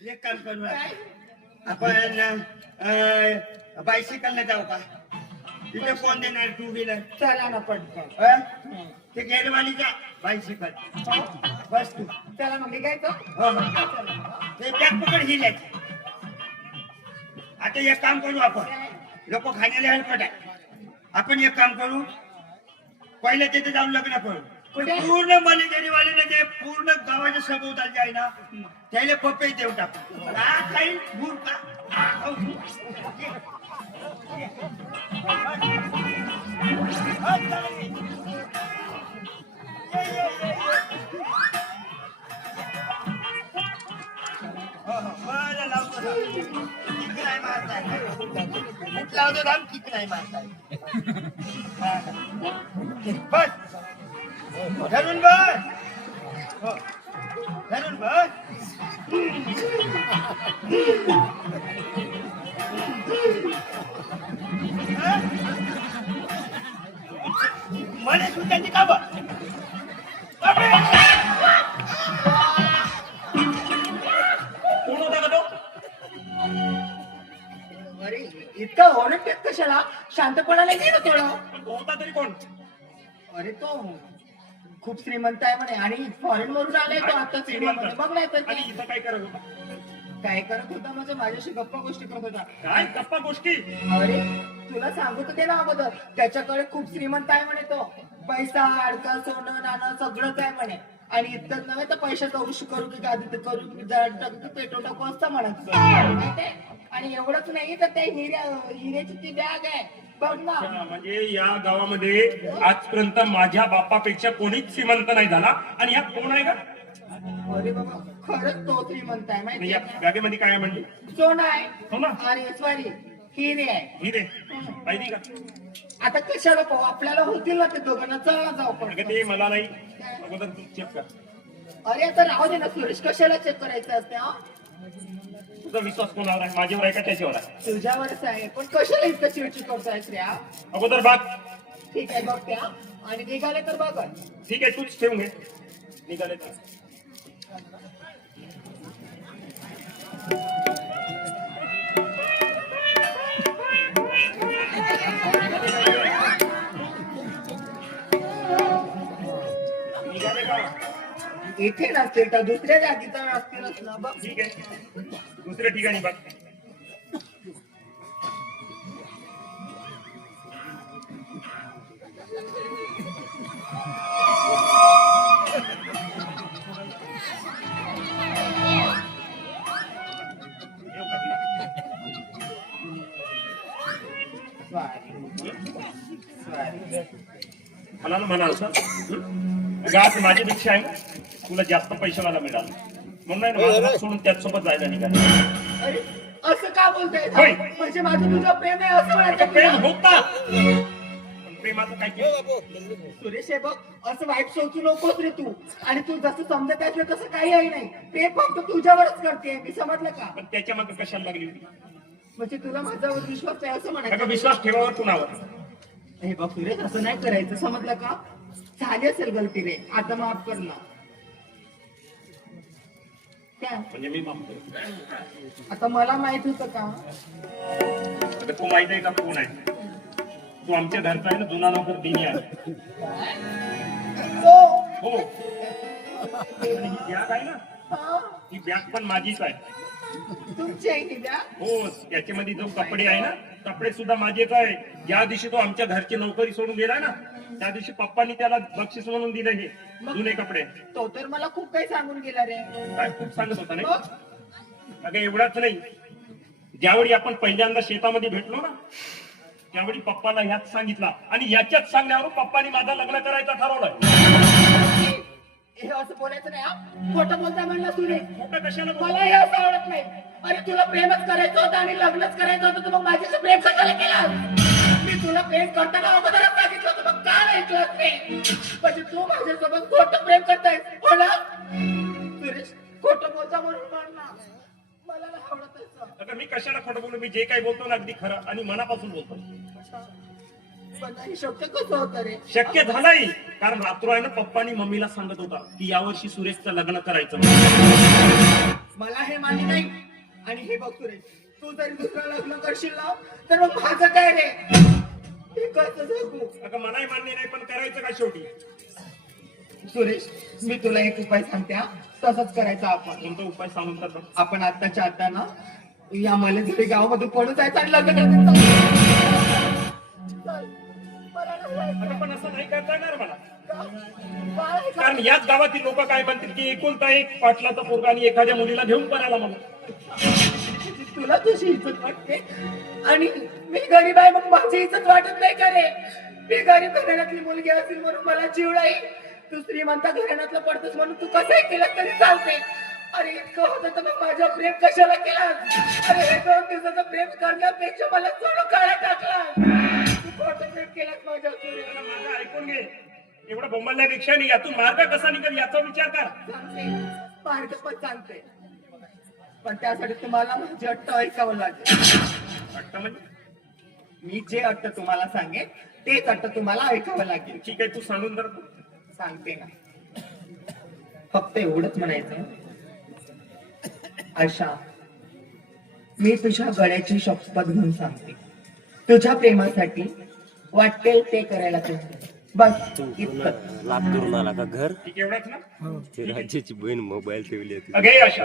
एक काम करू काय? आपण बायसिकलने जाऊ का? तिथे कोण देणार टू व्हीलर? चला ना पटकन. ते गेरवालीचा बायसिकल बस तू. चला मग निघायचं. हो हो. ते बॅग पकड ही लेट. आता एक काम करू आपण. लोक खाण्याला हलपट आहे. आपण एक काम करू. पहिले तिथे जाऊन लग्न करू. कुठे? पूर्ण मनेजरीवालीने जे पूर्ण गावाच्या सभोवतालचे आहे ना त्याला पपई देऊ टाकू. का काही गुर का? बरं लावतो ना. किती नाही मारताय. खूप लावतो राम किती नाही मारताय. बस धरून बस. हो धरून बस. મને સુતાની ખબર. कोण होता का तो? अरे इतका ओरडतेत कशाला? शांतपणाला घे ना थोडं. तो होता तरी कोण? अरे तो खूप श्रीमंत आहे म्हणे आणि फॉरेन वरून आलाय तो आता सिनेमामध्ये. बघ नाही तर आणि ते इथं काय करत होता? काय करत होता म्हणजे माझ्याशी गप्पा गोष्टी करत होता. काय गप्पा गोष्टी? अरे तुला सांगू तर दे ना अगोदर. त्याच्याकडे खूप श्रीमंत आहे म्हणे तो. पैसा अडका सोनं नाणं सगळंच आहे म्हणे. आणि इतकंच नव्हे तर पैशाचा उशी करू की गादी तर करू की जड टाकू की पेट्रोल टाकू असतं म्हणत. माहितीये? आणि एवढंच नाही तर ते हिऱ्याची ती बॅग आहे बघ ना. अच्छा, म्हणजे या गावामध्ये आजपर्यंत माझ्या बापापेक्षा कोणीच श्रीमंत नाही झाला. आणि ह्या कोण आहे का? अरे बाबा खरंच तो श्रीमंत आहे आणि माहिती या बॅगेमध्ये काय आहे म्हणली? सोनं आहे. हो ना? अरे सॉरी हिरे आहे. हिरे पाहिजे का? आता कशाला पाहू आपल्याला होतील ना ते दोघांना. चला जाऊ पण. अगं ते मला नाही. अगोदर तू चेक कर. अरे आता राहू दे ना सुरेश कशाला चेक करायचं असते हा. तुझा विश्वास कोणावर आहे? माझ्यावर आहे का त्याच्यावर आहे? तुझ्यावरच आहे पण कशाला इतकं चिडचिड करतोय श्रेया. अगोदर बाग. ठीक आहे बघ त्या आणि निघाले तर बघ. ठीक आहे तूच ठेवून घे. निघाले तर. निघाले का? इथे नसतील तर दुसऱ्या जागीचा असतीलच ना बघ. ठीक आहे दुसऱ्या ठिकाणी बघ. मला ना म्हणाल सर गात माझ्यापेक्षा आहे ना तुला जास्त पैसे मला मिळाले म्हणून नाही ना माझा हात सोडून त्याचसोबत जायला निघाले. अरे असं का बोलताय होय. म्हणजे माझं तुझं प्रेम आहे असं आता म्हणायचं प्रेम तुला? होता पण प्रेमाचं काय केलं? सुरेश हे बघ असं वाईट सोचू नकोस रे तू. आणि तू जसं समजत आहेस ना तसं काही आहे नाही. ते फक्त तुझ्यावरच करते मी समजलं का. पण त्याच्या मागे कशाला लागली होती? म्हणजे तुला माझ्यावर विश्वास आहे असं अगं म्हणायचं. विश्वास ठेवावर कुणावर? हे बघ सुरेश असं नाही करायचं समजलं का. झाली असेल गलती रे आता माफ कर ना. काय म्हणजे मी मागतोय. आता मला माहित होतं का. आता तू माहित आहे का कोण आहे? तू आमच्या घरचा आहे ना जुना नोकर दिनी आहे. हो आणि ही बॅग आहे ना हा, ही बॅग पण माझीच आहे. तुमची आहे की द्या. हो त्याच्यामध्ये जो कपडे आहे ना कपडे सुद्धा माझेच आहे. ज्या दिवशी तो आमच्या घरची नोकरी सोडून गेला ना त्या दिवशी पप्पांनी त्याला बक्षीस म्हणून दिलं हे जुने कपडे. तो तर मला खूप काही सांगून गेला रे. काय खूप सांगत होता नाही? बघ अगं एवढाच नाही ज्यावेळी आपण पहिल्यांदा शेतामध्ये भेटलो ना त्यावेळी पप्पाला ह्याच सांगितला आणि याच्याच सांगण्यावर पप्पानी माझं लग्न करायचं ठरवलंय. हे असं बोलायचं नाही हा. खोटं बोलता म्हणलं सुरेश. मोठं कशाला बोलतो? मला हे असं आवडत नाही. अरे तुला प्रेमच करायचं होतं आणि लग्नच करायचं होतं तर मग माझ्याशी प्रेम कशाला केलं. मी तुला प्रेम करताना अगोदरच सांगितलं होतं मग का नाही ऐकलं प्रेम. म्हणजे तू माझ्यासोबत खोटं प्रेम करताय हो ना सुरेश. खोटं बोलता म्हणून म्हणला मला नाही आवडत असं. अगं मी कशाला खोटं बोलू? मी जे काही बोलतो ना अगदी खरं आणि मनापासून बोलतो. पण हे शक्य कसं होतं रे. शक्य झालंय कारण रात्र पप्पानी मम्मीला सांगत होता की यावर्षी सुरेशचं लग्न करायचं. मला हे मान्य नाही. आणि हे बघ सुरेश, तू जरी दुसरं लग्न करशील ना तर मग माझं काय रे? हे कसं जगू? अगं मलाही मान्य नाही, पण करायचं का शेवटी? सुरेश, मी तुला एक उपाय सांगते हा. तसंच करायचं आपण. कोणता उपाय सांगून तर बघ. आपण आत्ताच्या आता ना या मालेझरी गावामधून पळून जायचं आणि लग्न करायचं. चल, मला नाही जायचं. अगं पण असं नाही करता येणार मला, बाळ, कारण याच गावातील लोक काय म्हणतील की एकुलता एक पाटलाचा पोरगा आणि एखाद्या मुलीला घेऊन पळाला म्हणून. तुला तुझी इज्जत वाटते आणि मी गरीब आहे मग माझी इज्जत वाटत नाही का रे? मी गरीब घराण्यातली मुलगी असेल म्हणून मला जीव नाही. तू श्रीमंत घराण्यातलं पडतोस म्हणून तू कसंही केलं तरी चालते. अरे इतकं होतं तर मग माझ्या प्रेम कशाला केला? अरे हे 2 दिवसाचं प्रेम करण्यापेक्षा मला सोडून काढा टाकला. तू खोटं प्रेम केलंस माझ्या अगं माझं ऐकून घे, एवढं बोंबलण्यापेक्षा नाही यातून मार्ग कसा निघेल याचा विचार कर. सांगते, मार्ग पण सांगते, पण त्यासाठी तुम्हाला माझी अट्ट ऐकावं लागेल. वाटतं म्हणजे मी जे अट्ट तुम्हाला सांगेन तेच अट्ट तुम्हाला ऐकावं लागेल. ठीक आहे, तू सांगून तर बघ. सांगते ना, फक्त एवढंच म्हणायचं. आशा, मी तुझ्या गळ्याची शपथ घेऊन सांगते, तुझ्या प्रेमासाठी वाटेल ते करायला तयार. बस इतकंच. लाभ करून आला का घर? ठीक आहे, एवढंच ना. ते राज्याची बहीण मोबाईल ठेवली होती. अगे आशा,